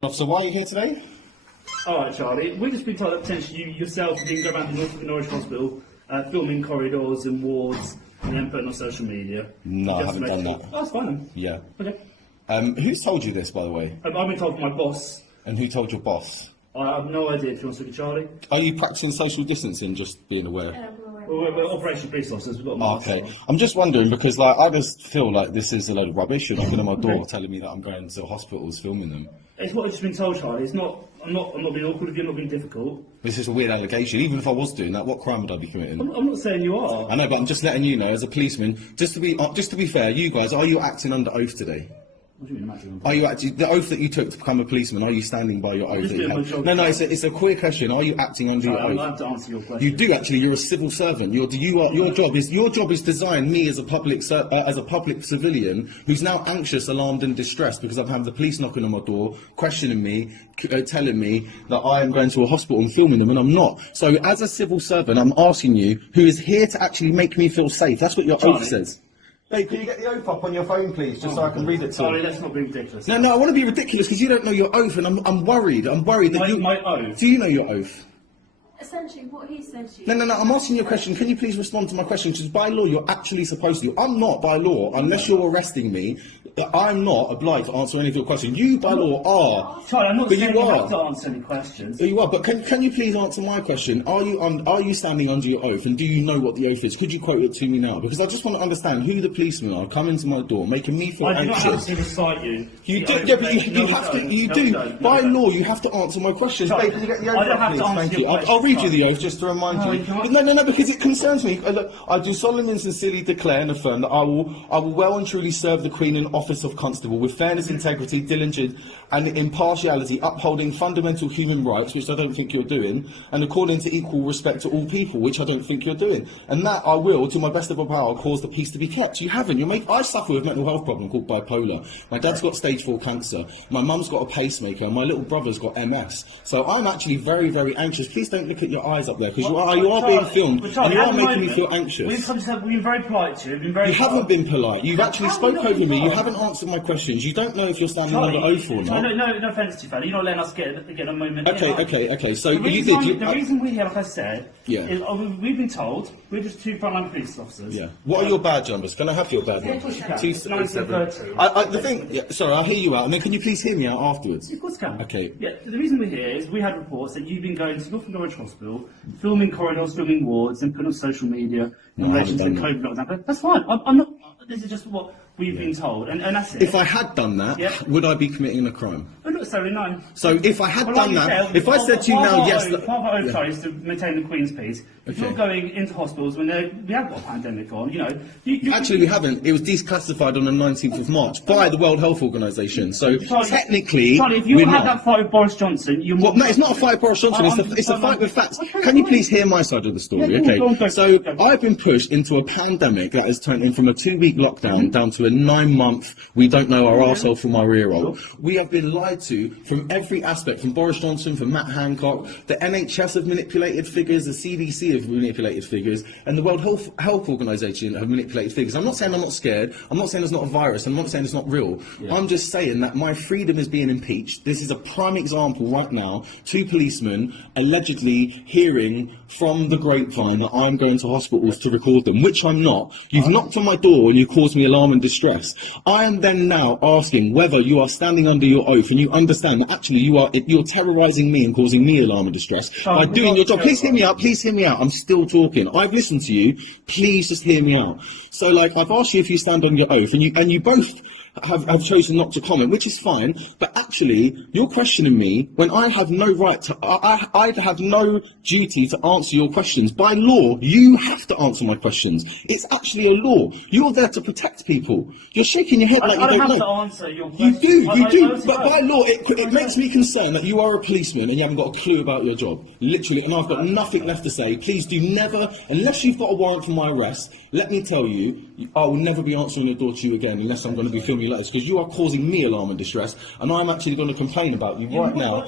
Officer, why are you here today? Alright, Charlie, we've just been told that potentially you yourself have been going around the Norwich Hospital, filming corridors and wards and then putting on social media. No, I haven't done that. Oh, that's fine then. Yeah. Okay. Who's told you this, by the way? I've been told by my boss. And who told your boss? I have no idea, if you want to speak to Charlie. Are you practicing social distancing, just being aware? We're Operation Police Officers, we've got a mask Okay. on. I'm just wondering, because I just feel like this is a load of rubbish. You're knocking on my door telling me that I'm going to hospitals filming them. It's what I've just been told, Charlie. It's not. I'm not being awkward with you. I'm not being difficult. This is a weird allegation. Even if I was doing that, what crime would I be committing? I'm not saying you are. I know, but I'm just letting you know, as a policeman, just to be fair, you guys, are you acting under oath today? What do you mean, I'm actually? Are you actually, the oath that you took to become a policeman, are you standing by your oath just that you doing my have? job. No, it's a clear question. Are you acting under your I'm oath? going to have to answer your question. You do actually. You're a civil servant. Your job is designed me as a public civilian who's now anxious, alarmed, and distressed because I've had the police knocking on my door, questioning me, telling me that I am going to a hospital and filming them, and I'm not. So, as a civil servant, I'm asking you, who is here to actually make me feel safe. That's what your oath says. Hey, can you get the oath up on your phone, please, just so I can read it to Charlie, you? let's not be ridiculous. No, I want to be ridiculous because you don't know your oath, and I'm worried. I'm worried that you. My oath? Do you know your oath? Essentially, what he said to you... No, I'm asking you a question. Can you please respond to my question? Because by law, you're actually supposed to. I'm not, by law, unless you're arresting me, I'm not obliged to answer any of your questions. You, by law, are. Charlie, I'm not But saying you you are. have to answer any questions. You are, but can you please answer my question? Are you standing under your oath, and do you know what the oath is? Could you quote it to me now? Because I just want to understand who the policemen are coming to my door, making me feel I do not have anxious. to recite you. You The do, oath yeah, but that- you no, we have to. don't. You No, do. we don't. By No, we don't. law, you have to answer my questions. Sorry, Babe, can you get the oath I don't up, have to please? answer Thank your you. I'll questions, read you the sorry. oath just to remind No, you. you can't. No, because it concerns me. Look, I do solemnly and sincerely declare and affirm that I will well and truly serve the Queen in office of Constable with fairness, integrity, diligence, and impartiality, upholding fundamental human rights, which I don't think you're doing, and according to equal respect to all people, which I don't think you're doing. And that I will, to my best of my power, cause the peace to be kept. You haven't. I suffer with a mental health problem called bipolar. My dad's got stage 4 cancer. My mum's got a pacemaker, and my little brother's got MS. So I'm actually very, very anxious. Please don't look at your eyes up there, because you are being filmed, and you are making me feel anxious. We've been very polite to you. We've been very You haven't been polite. You've actually spoke not over been me. You polite? haven't answered my questions. You don't know if you're standing Charlie, under oath or not. No offence to you, fella. You're not letting us get a moment. Okay. So The you reason, did. the reason we're here, like I said, Yeah. is we've been told we're just two frontline police officers. Yeah. What are your badge numbers? Can I have your badge Yeah, of numbers? course you can. 277. 1913. The thing. Yeah, sorry, I hear you out. And then can you please hear me out afterwards? Of course you can. Okay. Yeah, the reason we're here is we had reports that you've been going to Norwich Hospital, filming corridors, filming wards, and putting on social media in No, I relation to the haven't done COVID lockdown. But that's fine. I'm not. This is just what we've been told, and that's it. If I had done that, Yeah. would I be committing a crime? But not necessarily, no. So if I had Well, done like you that, said, if I said to you now, yes, part of our oath is to maintain the Queen's peace. If Okay. you're going into hospitals when we have got a pandemic on, you Actually, we haven't. It was declassified on the 19th of March by the World Health Organization. So technically, Charlie, if you we're had not. that fight with Boris Johnson, you. Well, no, it's not a fight with Boris Johnson. It's a fight with facts. Can you please hear my side of the story? Okay. So I've been pushed into a pandemic that has turned in from a 2-week lockdown down to a 9-month. We don't know our arsehole from our rear hole. We have been lied to from every aspect, from Boris Johnson, from Matt Hancock. The NHS have manipulated figures. The CDC have manipulated figures, and the World Health Organization have manipulated figures. I'm not saying I'm not scared. I'm not saying there's not a virus. I'm not saying it's not real. Yeah. I'm just saying that my freedom is being impeached. This is a prime example right now. 2 policemen allegedly hearing from the grapevine that I'm going to hospitals to record them, which I'm not. You've knocked on my door and you caused me alarm and distress. I am then now asking whether you are standing under your oath and you understand that actually you're terrorising me and causing me alarm and distress by doing your job. Please hear me out. Please hear me out. I'm still talking. I've listened to you. Please just hear me out. So, I've asked you if you stand on your oath, and you both have chosen not to comment, which is fine. But actually, you're questioning me when I have no right to. I have no duty to answer your questions. By law, you have to answer my questions. It's actually a law. You're there to protect people. You're shaking your head like you don't know. I don't have to answer your questions. You do. But by law, it makes me concerned that you are a policeman and you haven't got a clue about your job. Literally, and I've got nothing left to say. Please do never, unless you've got a warrant for my arrest, let me tell you, I will never be answering your door to you again unless I'm going to be filming me like this because you are causing me alarm and distress, and I'm actually going to complain about you right now.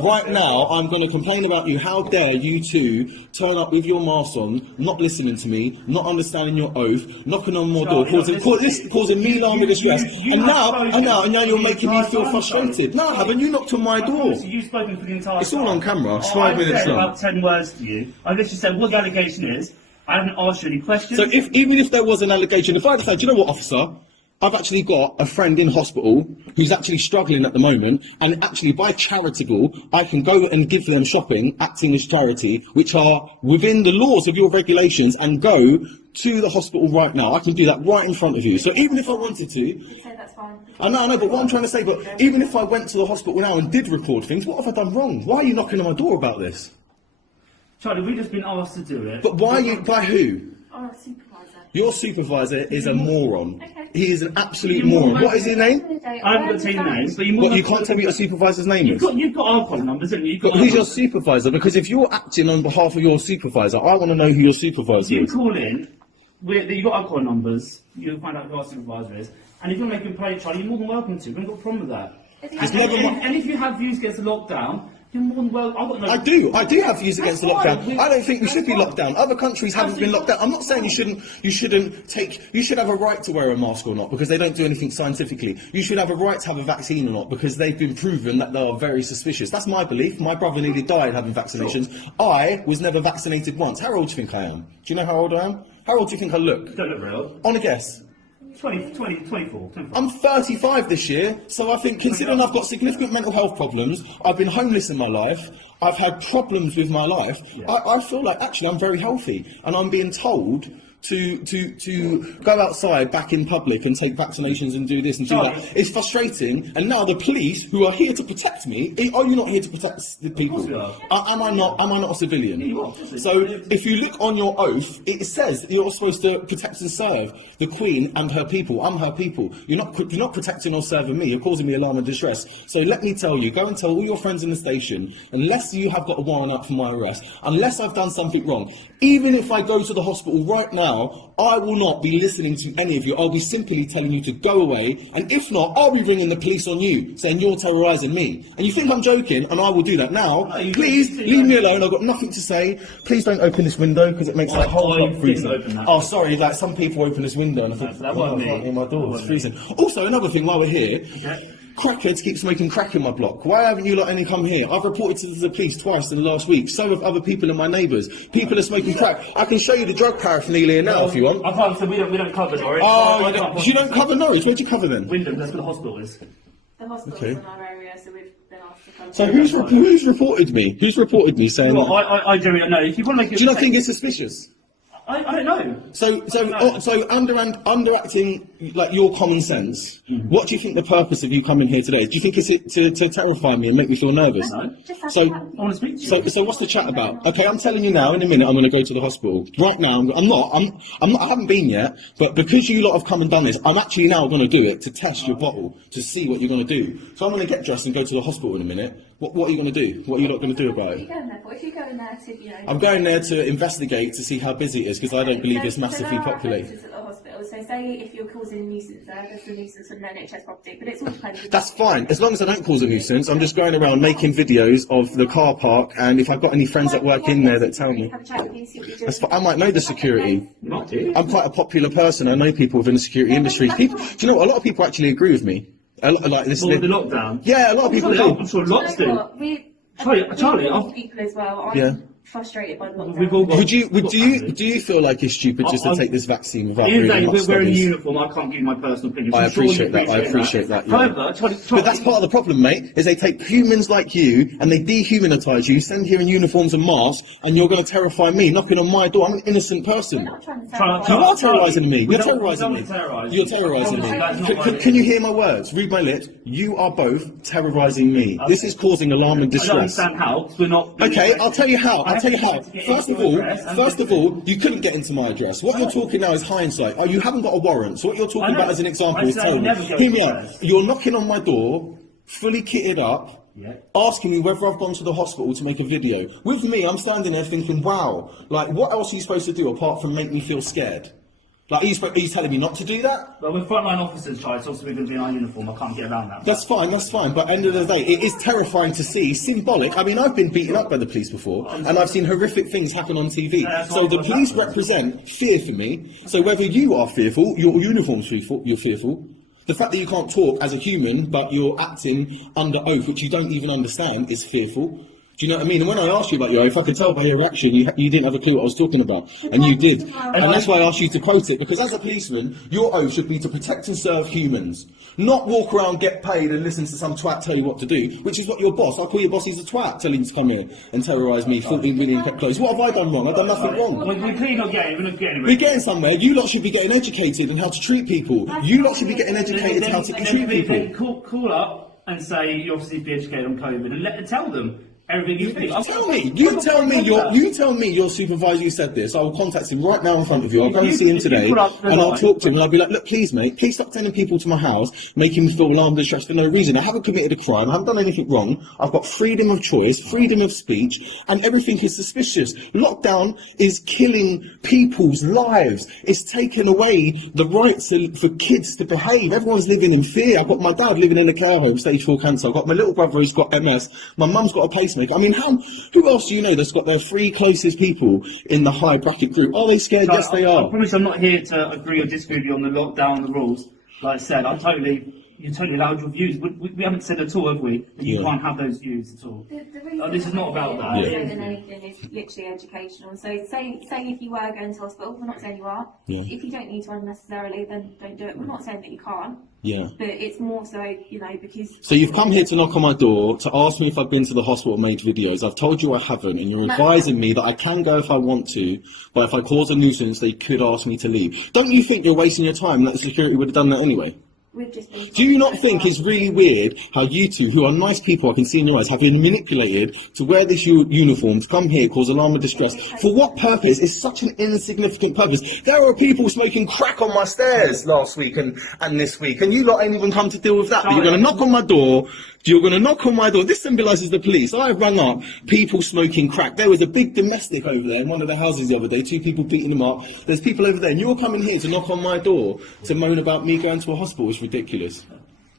Right now, I'm going to complain about you. How dare you two turn up with your masks on, not listening to me, not understanding your oath, knocking on my door, causing me alarm and distress, and now you're making me feel frustrated. No, haven't you knocked on my door? You've spoken for the entire It's all on camera. It's I 5 minutes said long. about 10 words to you. I literally said what the allegation is. I haven't asked you any questions. So even if there was an allegation, if I decide, do you know what, officer? I've actually got a friend in hospital who's actually struggling at the moment, and actually by charitable, I can go and give them shopping, acting as charity, which are within the laws of your regulations, and go to the hospital right now. I can do that right in front of you. So even if I wanted to, You say that's fine. I know, but what I'm trying to say, but even if I went to the hospital now and did record things, what have I done wrong? Why are you knocking on my door about this? Charlie, we've just been asked to do it. But why are you, by who? Or a supervisor. Your supervisor is a moron. Okay. He is an absolute moron. What is his name? I haven't got to tell you names, but What, you can't tell me what your supervisor's name is? You've got our contact numbers, haven't you? You've got But who's your supervisor? Because if you're acting on behalf of your supervisor, I want to know who your supervisor You is. call in, you've got our call numbers, you'll find out who our supervisor is. And if you're making a complaint, Charlie, you're more than welcome to. We haven't got a problem with that. And if you have views against the lockdown, you're more than welcome. I do have views against the lockdown. I don't think we should be locked down. Other countries haven't been locked down. I'm not saying you should have a right to wear a mask or not because they don't do anything scientifically. You should have a right to have a vaccine or not because they've been proven that they are very suspicious. That's my belief. My brother nearly died having vaccinations. Sure. I was never vaccinated once. How old do you think I am? Do you know how old I am? How old do you think I look? You don't look real. On a guess. 24. I'm 35 this year, so I think, considering I've got significant mental health problems, I've been homeless in my life, I've had problems with my life, yeah. I feel like actually I'm very healthy, and I'm being told to go outside back in public and take vaccinations and do this and do that. It's frustrating, and now the police, who are here to protect me, are you not here to protect the people? Am I not a civilian? Yeah, you are. So if you look on your oath, it says that you're supposed to protect and serve the Queen and her people. I'm her people. You're not protecting or serving me. You're causing me alarm and distress. So let me tell you, go and tell all your friends in the station, unless you have got a warrant out for my arrest, unless I've done something wrong, even if I go to the hospital right now, I will not be listening to any of you. I'll be simply telling you to go away, and if not, I'll be ringing the police on you, saying you're terrorising me. And you think I'm joking, and I will do that. Now, please leave me alone. I've got nothing to say. Please don't open this window because it makes that whole lot freezing. Oh, sorry, like some people open this window and I think, oh, I can't hear my door. It's freezing. Also, another thing while we're here. Okay. Crackheads keep smoking crack in my block. Why haven't you lot any come here? I've reported to the police twice in the last week. So have other people and my neighbours. People are smoking crack. I can show you the drug paraphernalia now if you want. I can't, so we don't cover Norwich. Oh, you don't cover Norwich? Where do you cover then? Wyndham, that's where the hospital is. The hospital's in our area, so we've been asked to come. So who's reported me? Who's reported me saying... Well, I don't know. If you want to make it... Do you not think it's suspicious? I don't know. So underacting like your common sense. Mm-hmm. What do you think the purpose of you coming here today is? Do you think it's to terrify me and make me feel nervous? No. So I want to speak to you. So what's the chat about? Okay, I'm telling you now. In a minute, I'm going to go to the hospital. Right now, I'm not. I haven't been yet. But because you lot have come and done this, I'm actually now going to do it to test your bottle to see what you're going to do. So I'm going to get dressed and go to the hospital in a minute. What are you going to do? What are you not going to do about it? What are you going there for? If you go in there to, you know... I'm going there to investigate to see how busy it is, because I don't believe it's massively populated. At the hospital. So say if you're causing a nuisance there, there's a nuisance on an NHS property, but it's all dependent. That's fine, as long as I don't cause a nuisance. I'm just going around making videos of the car park, and if I've got any friends that work in there that tell me. Have a chat with you, see what you're doing. That's fine. I might know the security. I'm quite a popular person. I know people within the security industry. People, do you know what? A lot of people actually agree with me. A lot, like this. With the lockdown? Yeah, a lot of people do. I'm sure lots do. Charlie, people as well. Yeah. Frustrated by the lockdown. Do you feel like it's stupid just to take this vaccine without we're much wearing studies? uniform. I can't give you my personal opinion. I appreciate that. I appreciate that. Yeah. However, Charlie, but that's part of the problem, mate. Is they take humans like you and they dehumanise you, send here in uniforms and masks, and you're going to terrify me, knocking on my door. I'm an innocent person. We're not trying to You are terrorising me. You're terrorising me. You're terrorising me. Can you hear my words? Read my lips. You are both terrorising me. This is causing alarm and distress. I don't understand how. We're not. Okay, I'll tell you how. First of all, you couldn't get into my address. What you're talking now is hindsight. Oh, you haven't got a warrant. So what you're talking about as an example is telling me. Hear me out. You're knocking on my door, fully kitted up, asking me whether I've gone to the hospital to make a video. With me, I'm standing there thinking, wow, like what else are you supposed to do apart from make me feel scared? Like, are you telling me not to do that? Well, we're frontline officers, Charlie, so obviously we're going to be in our uniform. I can't get around that. That's fine, but end of the day, it is terrifying to see, symbolic. I mean, I've been beaten up by the police before, and I've seen horrific things happen on TV. So the police represent fear for me. So whether you are fearful, your uniform's fearful, you're fearful. The fact that you can't talk as a human, but you're acting under oath, which you don't even understand, is fearful. Do you know what I mean? And when I asked you about your oath, I could tell by your reaction you didn't have a clue what I was talking about. And you did. And that's why I asked you to quote it, because as a policeman, your oath should be to protect and serve humans. Not walk around, get paid and listen to some twat tell you what to do, which is what your boss, I'll call your boss, he's a twat, telling him to come here and terrorise me, 14 million kept closed. What have I done wrong? I've done nothing wrong. We're clearly not getting anywhere. We're getting somewhere. You lot should be getting educated on how to treat people. You lot should be getting educated on how to treat people. Then call up and say you obviously be educated on COVID and tell them. Everything you think. You tell me your supervisor said this. I will contact him right now in front of you. I'll go and see him today, and I'll talk to him, and I'll be like, look, please, mate, please stop sending people to my house, making me feel alarmed and stressed for no reason. I haven't committed a crime. I haven't done anything wrong. I've got freedom of choice, freedom of speech, and everything is suspicious. Lockdown is killing people's lives. It's taken away the rights for kids to behave. Everyone's living in fear. I've got my dad living in a care home, stage 4 cancer. I've got my little brother who's got MS. My mum's got a pacemaker. I mean, who else do you know that's got their 3 closest people in the high bracket group? Are they scared? Yes, they are. I promise I'm not here to agree or disagree with you on the lockdown and the rules. Like I said, you're totally allowed your views. We haven't said at all, have we, that you can't have those views at all. This is not about that. More than anything, is literally educational. So say if you were going to hospital, we're not saying you are. Yeah. If you don't need to unnecessarily, then don't do it. We're not saying that you can't. Yeah. But it's more so, because... So you've come here to knock on my door, to ask me if I've been to the hospital and made videos. I've told you I haven't, and you're advising me that I can go if I want to, but if I cause a nuisance, they could ask me to leave. Don't you think you're wasting your time, that the security would have done that anyway? Do you not think it's really weird how you two, who are nice people, I can see in your eyes, have been manipulated to wear this uniform, to come here, cause alarm and distress? For what purpose? It's such an insignificant purpose. There are people smoking crack on my stairs last week and this week, and you lot ain't even come to deal with that. But you're going to knock on my door. This symbolises the police. I rang up people smoking crack. There was a big domestic over there in one of the houses the other day, 2 people beating them up. There's people over there, and you're coming here to knock on my door to moan about me going to a hospital. It's ridiculous.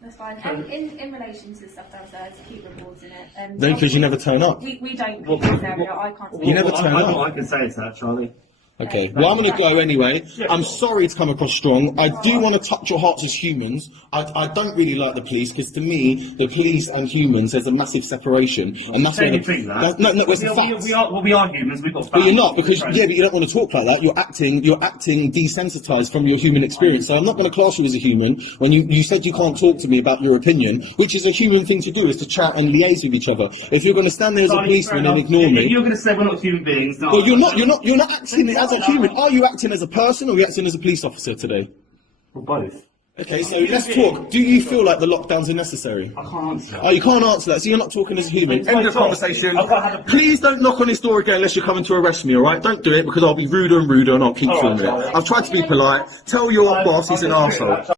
That's fine. And in relation to the stuff downstairs, keep reporting it. No, because you never turn up. We don't in this area. I can't. You never turn up. I can say to that, Charlie. Okay, well, I'm going to go anyway. I'm sorry to come across strong. I do want to touch your hearts as humans. I don't really like the police, because to me, the police and humans, there's a massive separation. And that's where it's the fact. We are humans, we've got But you're not, because, but you don't want to talk like that. You're acting desensitised from your human experience. So I'm not going to class you as a human when you said you can't talk to me about your opinion, which is a human thing to do, is to chat and liaise with each other. If you're going to stand there as a policeman and ignore me... You're going to say we're not human beings. Well, you're not acting as a human. Are you acting as a person, or are you acting as a police officer today? Well, both. Okay, so let's talk. Do you feel like the lockdowns are necessary? I can't answer that. Oh, you can't answer that, so you're not talking as a human. End of conversation. Please don't knock on this door again unless you're coming to arrest me, alright? Don't do it, because I'll be ruder and ruder and I'll keep filming it. I've tried to be polite. Tell your boss he's an arsehole.